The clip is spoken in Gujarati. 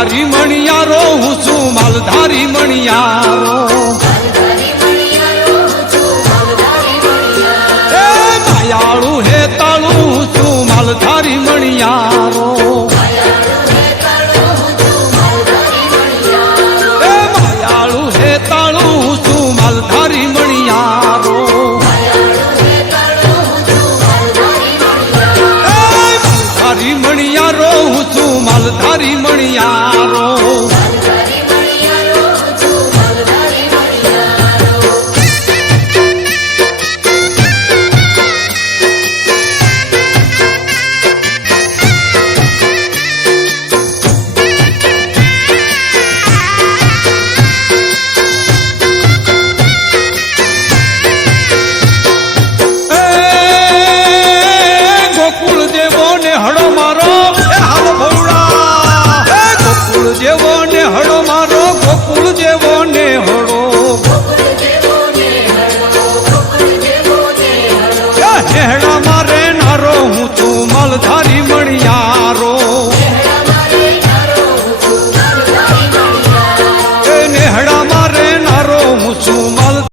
માલધારી મણિયારો હું છું માલધારી મણિયારો એ માયાળું હે તાળું હું છું માલધારી મણિયારો એ માયાળું હે તાળું હું છું માલધારી મણિયારો માલધારી મણિયારો હું છું માલધારી મણિયારો જેવો ને હળો મારો ગોકુળ જેવો ને હળો હેડા મારે નારો હું છું માલધારી